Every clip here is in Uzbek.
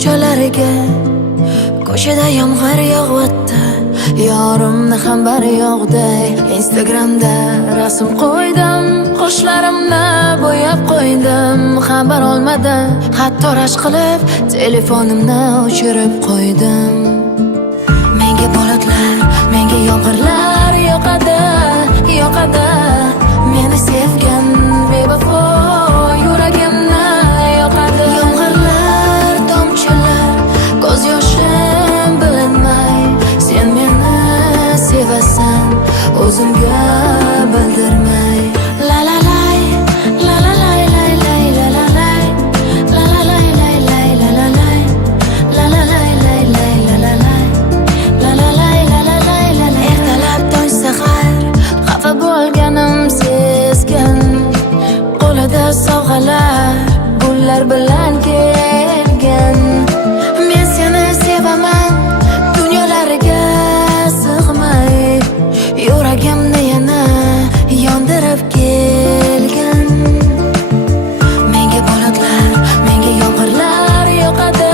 ko'chalariga. Ko'chada yomg'ir yog'yapti, yorimni xabari yo'qday. Instagramda rasm qo'ydim, qoshlarimni bo'yab qo'ydim. Xabar olmadim, hatto rashk qilib telefonimni o'chirib qo'ydim. Menga bulutlar, menga yomg'irlar yoqadi, yoqadi. Meni sevgan bevafo yuragimni yoqadi. Yomg'irlar, tomchilar, ko'z yoshim bilinmay. Sen meni sevasan, o'zimga bildirmay. La la lay, la la lay lay lay la la lay, la la lay lay lay la la lay, la la lay lay lay la la lay, la la lay la la lay la la. Ertalab tong sahar xafa bo'lganim sezgin, qo'lida sovg'alar gullar bilan kelgan. Men seni sevaman, dunyolarga sig'may, yuragimni yana yondirib kelgan. Menga bulutlar, menga yomg'irlar yoqadi,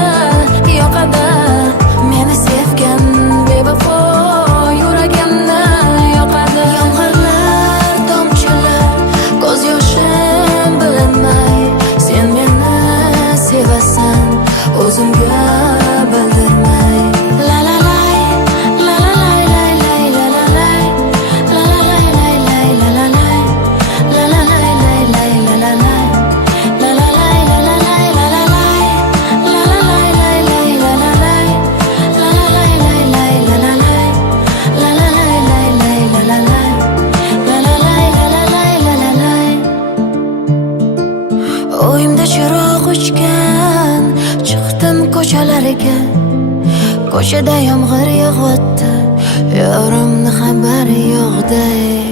yoqadi. Meni sevgan bevafo yuragimni yoqadi. Yomg'irlar, tomchilar, ko'z yoshim bilinmay. Sen meni sevasan, o'zimga bildirmay. La la lay, la la lay lay lay la la lay, la la lay lay lay la la lay, la la lay lay lay la la lay, la la lay la la lay la la lay, la la lay lay lay la la lay, la la lay lay lay la la lay, la la lay lay lay la la lay, la la lay la la lay la la lay. O'yimda chiroq o'chgan, chiqdim ko'chalariga. Ko'chada yomg'ir yog'yapti, yorimni xabari yo'qday.